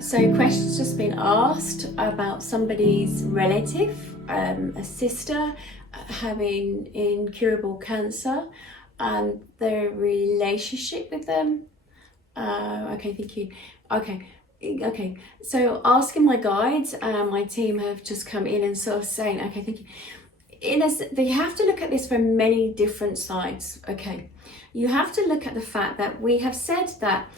So questions just been asked about somebody's relative, a sister having incurable cancer and their relationship with them. Okay, thank you. Okay. So asking my guides, my team have just come in and sort of saying, okay, thank you. You have to look at this from many different sides. Okay, you have to look at the fact that we have said that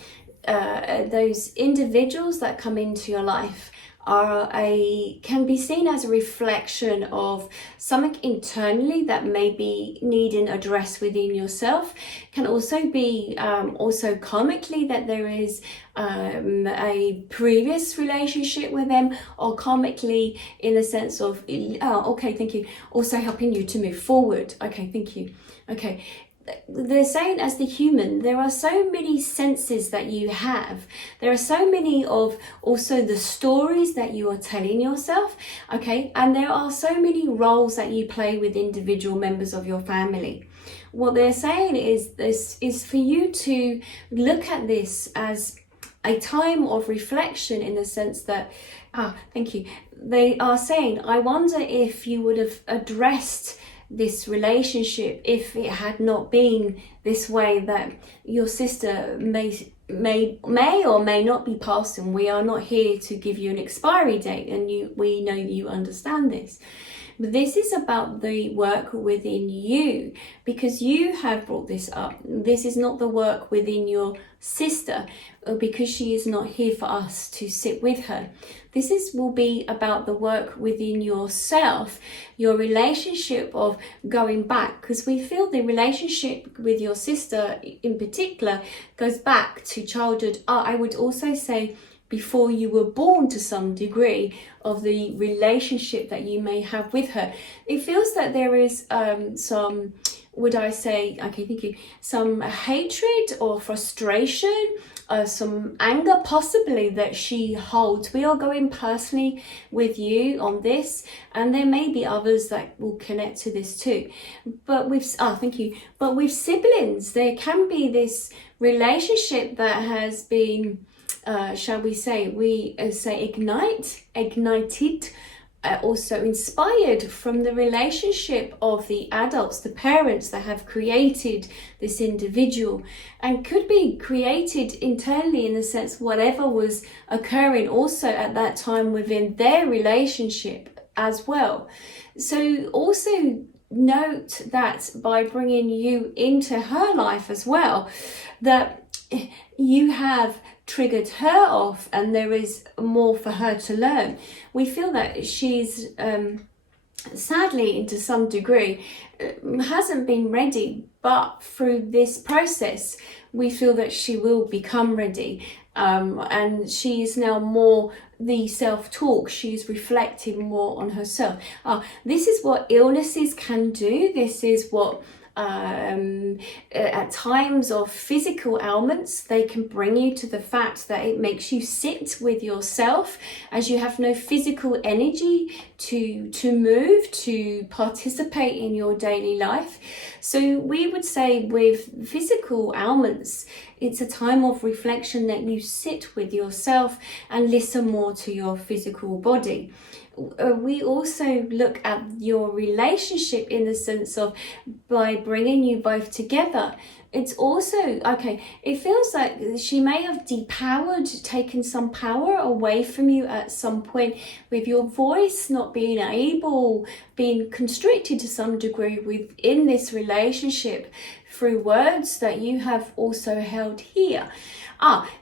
those individuals that come into your life can be seen as a reflection of something internally that may be needing address within yourself. Can also be also karmically that there is a previous relationship with them, or karmically in the sense of okay, thank you, also helping you to move forward. Okay, thank you. Okay, they're saying as the human, there are so many senses that you have. There are so many of also the stories that you are telling yourself, okay? And there are so many roles that you play with individual members of your family. What they're saying is this is for you to look at this as a time of reflection, in the sense that, thank you. They are saying, I wonder if you would have addressed this relationship if it had not been this way, that your sister may or may not be passing. We are not here to give you an expiry date, and we know you understand this. But this is about the work within you, because you have brought this up. This is not the work within your sister, because she is not here for us to sit with her. This will be about the work within yourself, your relationship of going back, because we feel the relationship with your sister in particular goes back to childhood. I would also say before you were born, to some degree, of the relationship that you may have with her. It feels that there is some, would I say, okay, thank you, some hatred or frustration, some anger possibly that she holds. We are going personally with you on this, and there may be others that will connect to this too. But thank you. But with siblings, there can be this relationship that has been, shall we say, ignited, also inspired from the relationship of the adults, the parents that have created this individual, and could be created internally in the sense whatever was occurring also at that time within their relationship as well. So also note that by bringing you into her life as well, that you have triggered her off, and there is more for her to learn. We feel that she's sadly, to some degree, hasn't been ready, but through this process we feel that she will become ready, and she is now more the self-talk. She's reflecting more on herself. This is what illnesses can do. This is what at times of physical ailments, they can bring you to the fact that it makes you sit with yourself, as you have no physical energy to move, to participate in your daily life. So we would say with physical ailments, it's a time of reflection that you sit with yourself and listen more to your physical body. We also look at your relationship in the sense of, by bringing you both together, it's also, okay, it feels like she may have depowered, taken some power away from you at some point, with your voice not being able, being constricted to some degree within this relationship through words that you have also held here.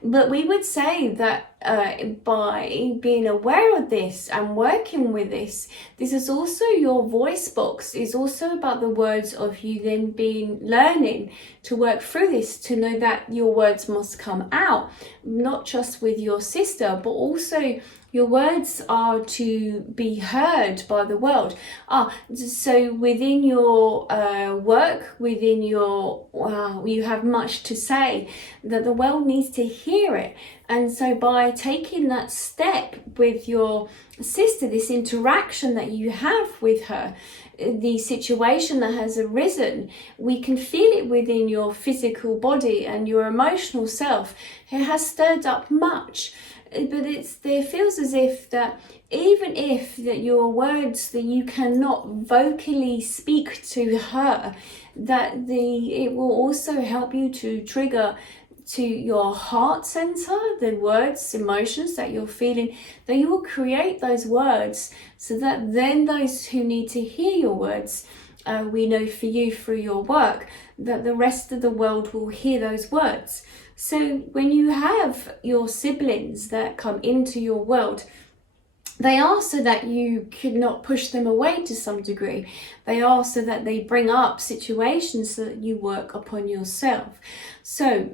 But we would say that by being aware of this and working with this is also your voice box, is also about the words of you then learning to work through this, to know that your words must come out, not just with your sister, but also your words are to be heard by the world. So within your work, within your, you have much to say, that the world needs needs to hear it. And so by taking that step with your sister, this interaction that you have with her, the situation that has arisen, we can feel it within your physical body and your emotional self. It has stirred up much, but there feels as if that even if that your words that you cannot vocally speak to her, that it will also help you to trigger to your heart center, the words, emotions that you're feeling, that you will create those words so that then those who need to hear your words, we know for you through your work, that the rest of the world will hear those words. So when you have your siblings that come into your world, they are so that you could not push them away to some degree. They are so that they bring up situations so that you work upon yourself. So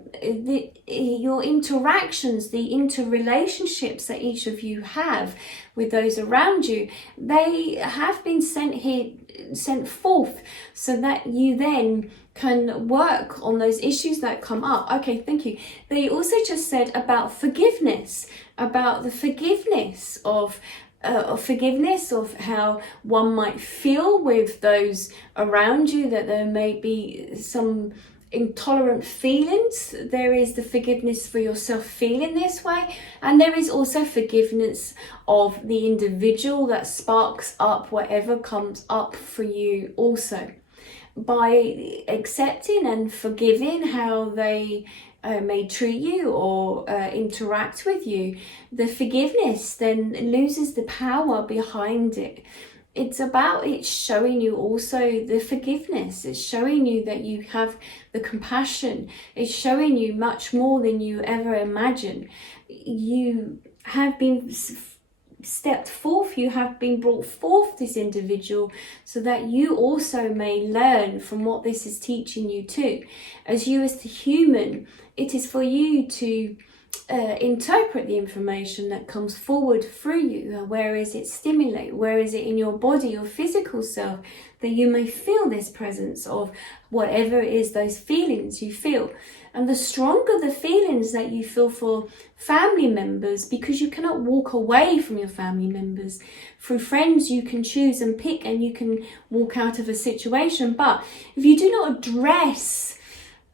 your interactions, the interrelationships that each of you have with those around you, they have been sent forth so that you then can work on those issues that come up. Okay, thank you. They also just said about forgiveness, about the forgiveness of how one might feel with those around you, that there may be some intolerant feelings. There is the forgiveness for yourself feeling this way, and there is also forgiveness of the individual that sparks up whatever comes up for you also. By accepting and forgiving how they may treat you or interact with you, the forgiveness then loses the power behind it. It's showing you also the forgiveness. It's showing you that you have the compassion. It's showing you much more than you ever imagined. You have been stepped forth, you have been brought forth, this individual, so that you also may learn from what this is teaching you too. As you as the human, it is for you to interpret the information that comes forward through you. Where is it stimulate? Where is it in your body, your physical self, that you may feel this presence of whatever it is, those feelings you feel. And the stronger the feelings that you feel for family members, because you cannot walk away from your family members. Through friends, you can choose and pick, and you can walk out of a situation. But if you do not address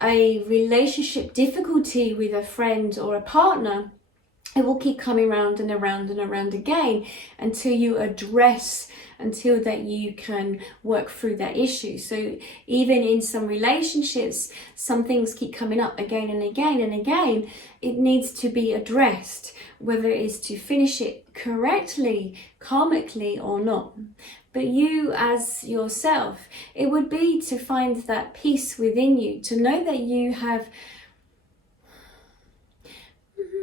a relationship difficulty with a friend or a partner, it will keep coming round and around and around again until you address, until that you can work through that issue. So even in some relationships, some things keep coming up again and again and again. It needs to be addressed, whether it is to finish it correctly, karmically or not. But you as yourself, it would be to find that peace within you, to know that you have,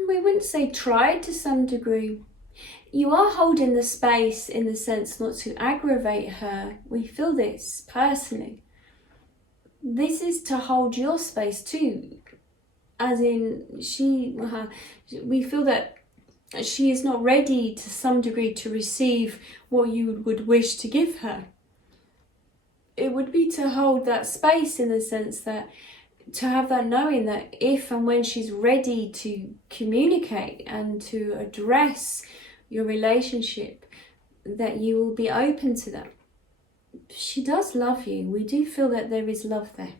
we wouldn't say tried to some degree. You are holding the space in the sense not to aggravate her. We feel this personally. This is to hold your space too. As in, we feel that she is not ready to some degree to receive what you would wish to give her. It would be to hold that space in the sense that, to have that knowing that if and when she's ready to communicate and to address your relationship, that you will be open to that. She does love you. We do feel that there is love there,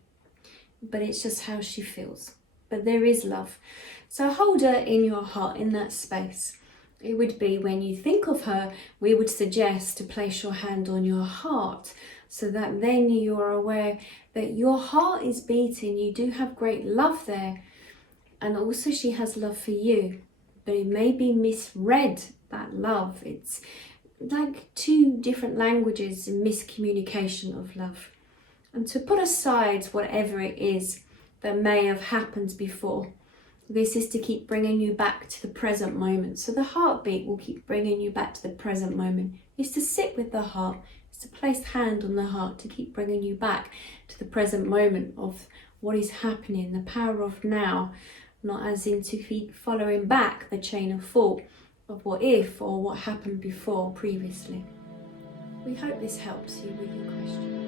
but it's just how she feels. But there is love. So hold her in your heart, in that space. It would be, when you think of her, we would suggest to place your hand on your heart, so that then you are aware that your heart is beating. You do have great love there, and also she has love for you, but it may be misread, that love. It's like two different languages in miscommunication of love. And to put aside whatever it is that may have happened before, this is to keep bringing you back to the present moment. So the heartbeat will keep bringing you back to the present moment. It's to sit with the heart. It's to place hand on the heart to keep bringing you back to the present moment of what is happening, the power of now, not as in to keep following back the chain of thought of what if or what happened before previously. We hope this helps you with your question.